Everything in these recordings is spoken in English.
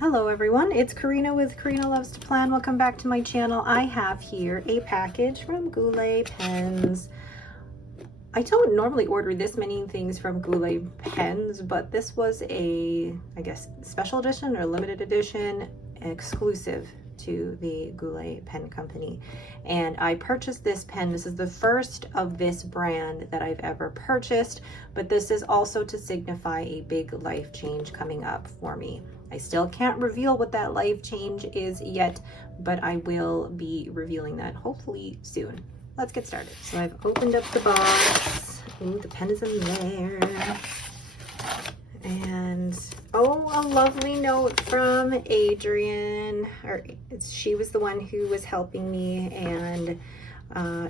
Hello everyone, it's Karina with Karina Loves to Plan. Welcome back to my channel. I have here a package from Goulet pens. I don't normally order this many things from Goulet pens, but this was a, I guess, special edition or limited edition exclusive to the Goulet pen company. And I purchased this pen. This is the first of this brand that I've ever purchased, but this is also to signify a big life change coming up for me. I still can't reveal what that life change is yet, but I will be revealing that hopefully soon. Let's get started. So I've opened up the box. Ooh, the pen is in there. And oh, a lovely note from Adrian. She was the one who was helping me, and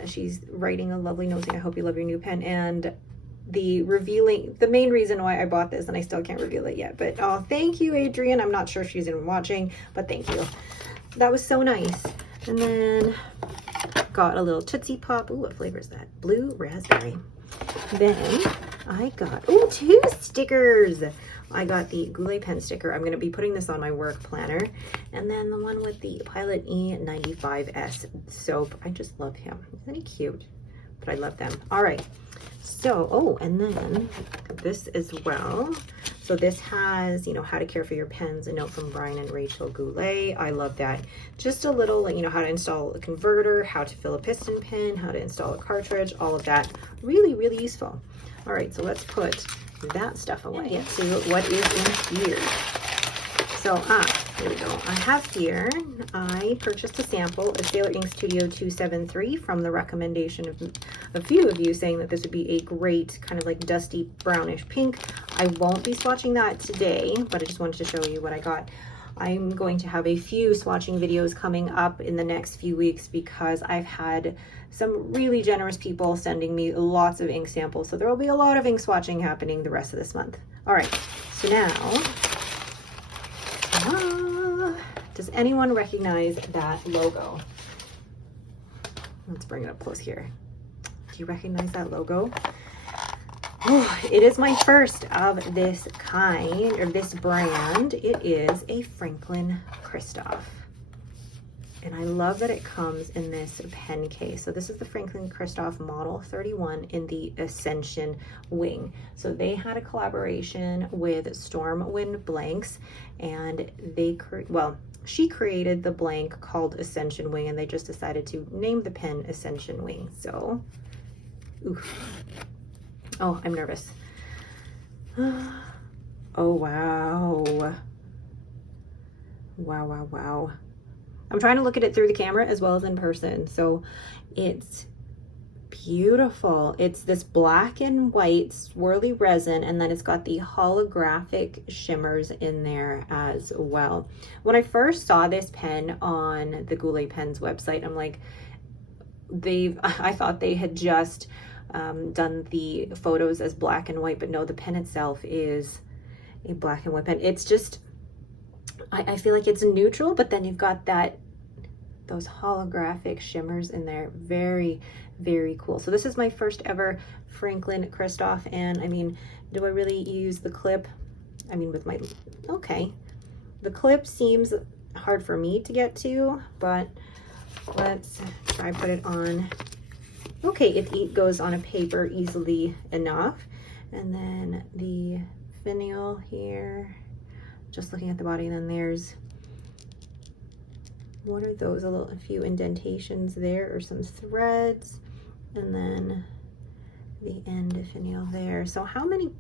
she's writing a lovely note saying, I hope you love your new pen. And the main reason why I bought this, and I still can't reveal it yet, but oh, thank you, Adrian. I'm not sure if she's even watching, but thank you. That was so nice. And then got a little Tootsie Pop. Ooh, what flavor is that? Blue raspberry. Then I got, ooh, 2 stickers. I got the Goulet pen sticker. I'm going to be putting this on my work planner. And then the one with the Pilot E95S soap. I just love him. Isn't he cute? But I love them. All right. So, oh, and then this as well. So this has, you know, how to care for your pens, a note from Brian and Rachel Goulet. I love that. Just a little, like, you know, how to install a converter, how to fill a piston pin, how to install a cartridge, all of that. Really, really useful. All right, so let's put that stuff away and see what is in here. So, here we go. I have here, I purchased a sample of Sailor Ink Studio 273 from the recommendation of a few of you saying that this would be a great kind of like dusty brownish pink. I won't be swatching that today, but I just wanted to show you what I got. I'm going to have a few swatching videos coming up in the next few weeks because I've had some really generous people sending me lots of ink samples. So there will be a lot of ink swatching happening the rest of this month. All right, so now, does anyone recognize that logo? Let's bring it up close here. Do you recognize that logo? Oh, it is my first of this kind, or this brand. It is a Franklin-Christoph. And I love that it comes in this pen case. So this is the Franklin-Christoph Model 31 in the Ascension Wing. So they had a collaboration with Stormwind Blanks, and she created the blank called Ascension Wing, and they just decided to name the pen Ascension Wing. So, oof. Oh, I'm nervous. Oh, wow. Wow, wow, wow. I'm trying to look at it through the camera as well as in person. So it's beautiful. It's this black and white swirly resin, and then it's got the holographic shimmers in there as well. When I first saw this pen on the Goulet Pens website, I'm like, I thought they had just done the photos as black and white, but no, the pen itself is a black and white pen. It's just, I feel like it's neutral, but then you've got those holographic shimmers in there. Very, very cool. So this is my first ever Franklin-Christoph, and I mean, do I really use the clip? I mean, with my, okay. The clip seems hard for me to get to, but let's try put it on. Okay, it goes on a paper easily enough. And then the finial here, just looking at the body, and then there's, what are those? A few indentations there, or some threads, and then the end finial there. So how many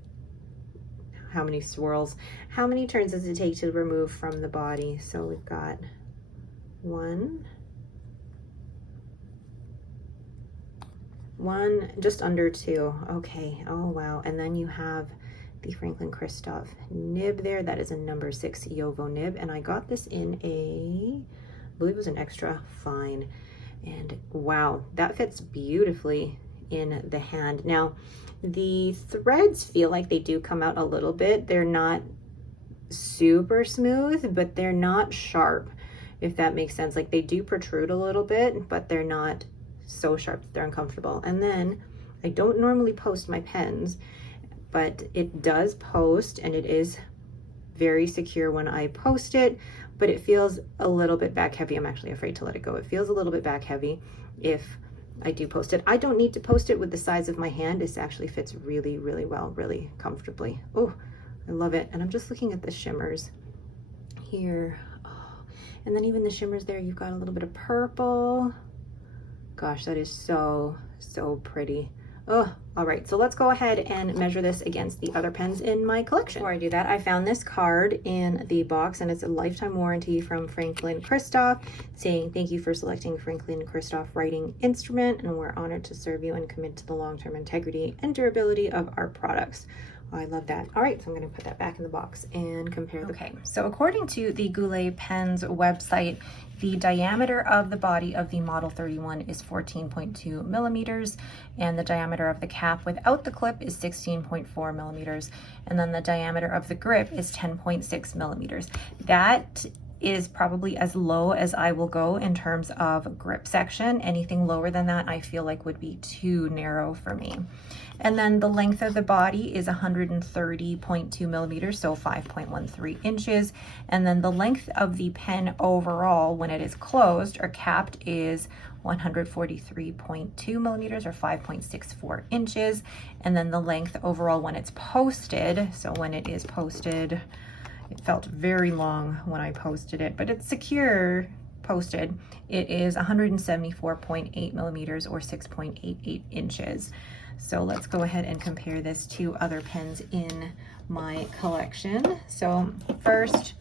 swirls, how many turns does it take to remove from the body? So we've got 1, just under 2. Okay. Oh wow. And then you have the Franklin-Christoph nib there. That is a number 6 Yovo nib, and I got this in I believe it was an extra fine, and wow, that fits beautifully in the hand. Now the threads feel like they do come out a little bit. They're not super smooth, but they're not sharp, if that makes sense. Like, they do protrude a little bit, but they're not so sharp that they're uncomfortable. And then I don't normally post my pens, but it does post, and it is very secure when I post it, but it feels a little bit back heavy. I'm actually afraid to let it go. It feels a little bit back heavy if I do post it. I don't need to post it with the size of my hand. This actually fits really, really well, really comfortably. Oh, I love it. And I'm just looking at the shimmers here. Oh, and then even the shimmers there, you've got a little bit of purple. Gosh, that is so, so pretty. Oh, all right, so let's go ahead and measure this against the other pens in my collection. Before I do that, I found this card in the box, and it's a lifetime warranty from Franklin-Christoph saying, thank you for selecting Franklin-Christoph writing instrument, and we're honored to serve you and commit to the long-term integrity and durability of our products. Oh, I love that. All right, so I'm going to put that back in the box and compare the pen. So according to the Goulet Pens website, the diameter of the body of the Model 31 is 14.2 millimeters, and the diameter of the cap without the clip is 16.4 millimeters, and then the diameter of the grip is 10.6 millimeters. That is probably as low as I will go in terms of grip section. Anything lower than that I feel like would be too narrow for me. And then the length of the body is 130.2 millimeters, so 5.13 inches. And then the length of the pen overall when it is closed or capped is 143.2 millimeters or 5.64 inches. And then the length overall when it's posted, so when it is posted, it felt very long when I posted it, but it's secure posted. It is 174.8 millimeters or 6.88 inches. So let's go ahead and compare this to other pens in my collection. So first,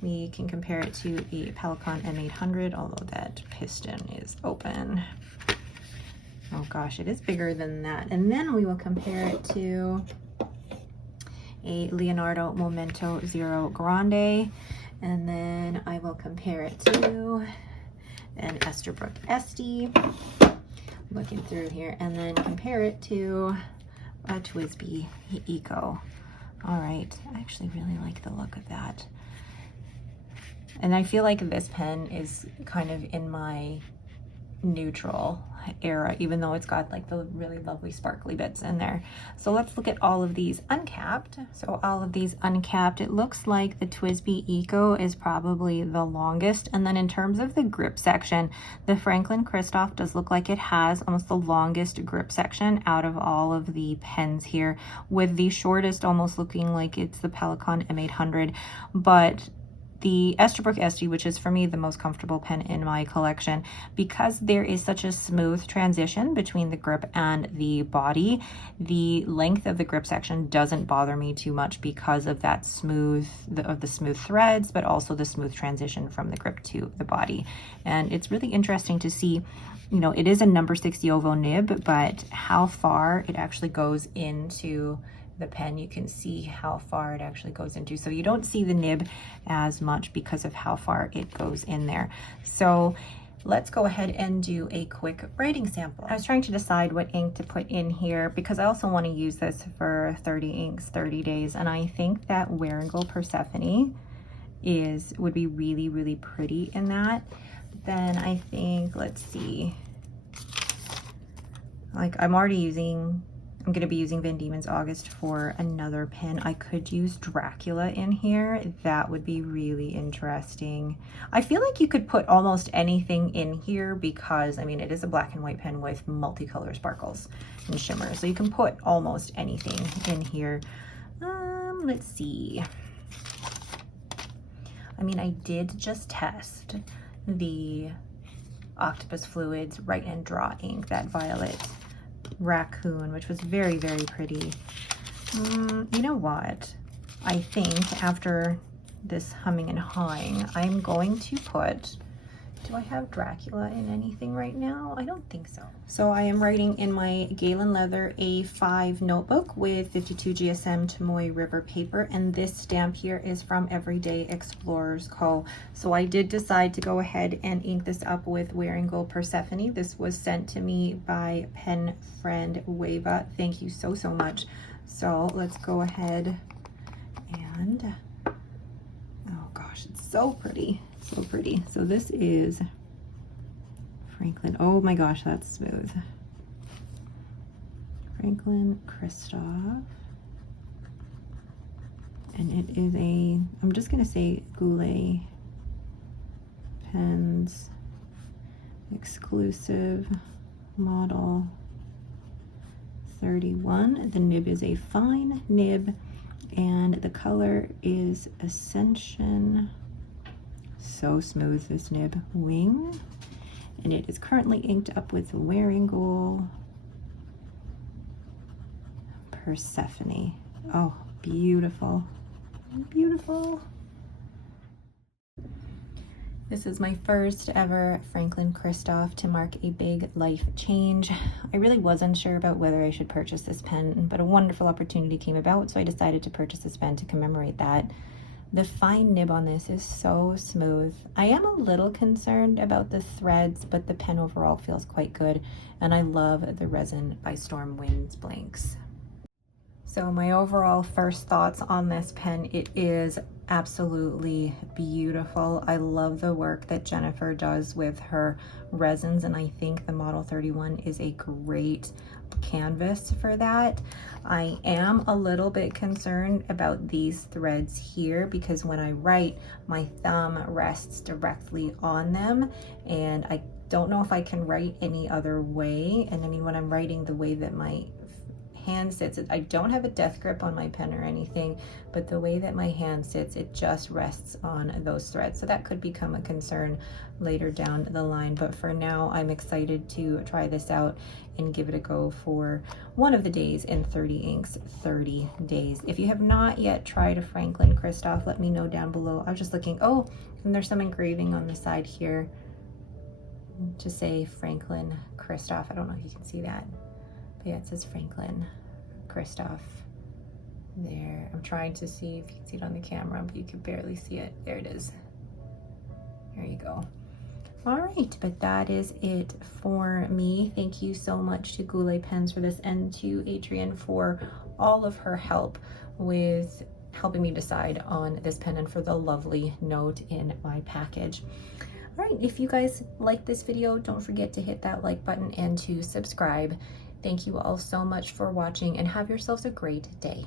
we can compare it to the Pelikan M800, although that piston is open. Oh gosh, it is bigger than that. And then we will compare it to a Leonardo Momento Zero Grande, and then I will compare it to an Esterbrook Esty, looking through here, and then compare it to a TWSBI Eco. All right, I actually really like the look of that. And I feel like this pen is kind of in my neutral era, even though it's got like the really lovely sparkly bits in there. So let's look at all of these uncapped. So all of these uncapped, it looks like the TWSBI Eco is probably the longest. And then in terms of the grip section, the Franklin-Christoph does look like it has almost the longest grip section out of all of the pens here, with the shortest almost looking like it's the Pelikan M800. But the Esterbrook Esty, which is for me the most comfortable pen in my collection, because there is such a smooth transition between the grip and the body, the length of the grip section doesn't bother me too much because of that smooth, the smooth threads, but also the smooth transition from the grip to the body. And it's really interesting to see, you know, it is a number 60 oval nib, but how far it actually goes into the pen, you can see how far it actually goes into. So you don't see the nib as much because of how far it goes in there. So let's go ahead and do a quick writing sample. I was trying to decide what ink to put in here because I also want to use this for 30 inks, 30 days. And I think that Wearingeul Persephone would be really, really pretty in that. Then I think, let's see, like I'm going to be using Van Diemen's August for another pen. I could use Dracula in here. That would be really interesting. I feel like you could put almost anything in here because, I mean, it is a black and white pen with multicolor sparkles and shimmers. So you can put almost anything in here. Let's see. I mean, I did just test the Octopus Fluids Write and Draw ink, that violet raccoon, which was very, very pretty. You know what? I think after this humming and hawing, I'm going to put, do I have Dracula in anything right now? I don't think so. So I am writing in my Galen Leather A5 notebook with 52 GSM Tomoe River paper, and this stamp here is from Everyday Explorers Co. So I did decide to go ahead and ink this up with Wearingeul Persephone. This was sent to me by pen friend Wava. Thank you so, so much. So let's go ahead and, oh gosh, it's so pretty. So pretty. So this is Franklin. Oh my gosh, that's smooth. Franklin-Christoph And it is a, I'm just gonna say Goulet Pens exclusive model 31. The nib is a fine nib, and the color is Ascension, so smooth, this nib, Wing, and it is currently inked up with Wearing Goal, Persephone. Oh, beautiful, beautiful. This is my first ever Franklin-Christoph to mark a big life change. I really was unsure about whether I should purchase this pen, but a wonderful opportunity came about, so I decided to purchase this pen to commemorate that. The fine nib on this is so smooth. I am a little concerned about the threads, but the pen overall feels quite good, and I love the Resin by Storm Winds blanks. So my overall first thoughts on this pen, it is absolutely beautiful. I love the work that Jennifer does with her resins, and I think the Model 31 is a great canvas for that. I am a little bit concerned about these threads here because when I write, my thumb rests directly on them, and I don't know if I can write any other way. And I mean, when I'm writing the way that my hand sits, I don't have a death grip on my pen or anything, but the way that my hand sits, it just rests on those threads. So that could become a concern later down the line. But for now, I'm excited to try this out and give it a go for one of the days in 30 Inks 30 days. If you have not yet tried a Franklin-Christoph, let me know down below. I was just looking, oh, and there's some engraving on the side here to say Franklin-Christoph. I don't know if you can see that. Yeah, it says Franklin-Christoph there. I'm trying to see if you can see it on the camera, but you can barely see it. There it is. There you go. All right, but that is it for me. Thank you so much to Goulet Pens for this, and to Adrienne for all of her help with helping me decide on this pen and for the lovely note in my package. All right, if you guys like this video, don't forget to hit that like button and to subscribe. Thank you all so much for watching, and have yourselves a great day.